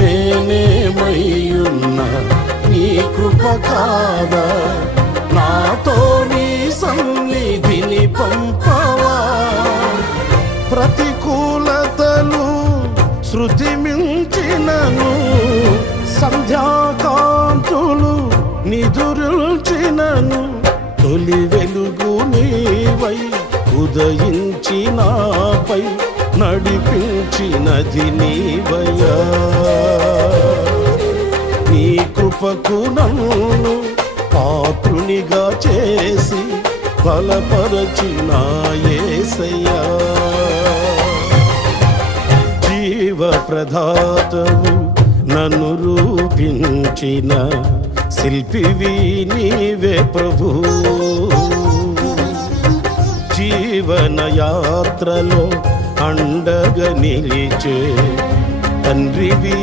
నేనేమయ్యున్నా నీ కృప కాదా, నాతో నీ సన్నిధిని పంపవా. ప్రతికూలతలు శృతి మించినను, సంధ్యాకాంతులు నిదురుల్చినను, తొలి వెలుగు నీవై ఉదయించి నాపై నడిపించినది నీవయ్యా. నీ కృపకు నన్ను పాత్రునిగా చేసి బలపరచిన యేసయ్యా. జీవ ప్రదాతవు నన్ను రూపించిన శిల్పివి నీవే ప్రభు. జీవన యాత్రలో అండగా నిలిచే తండ్రివి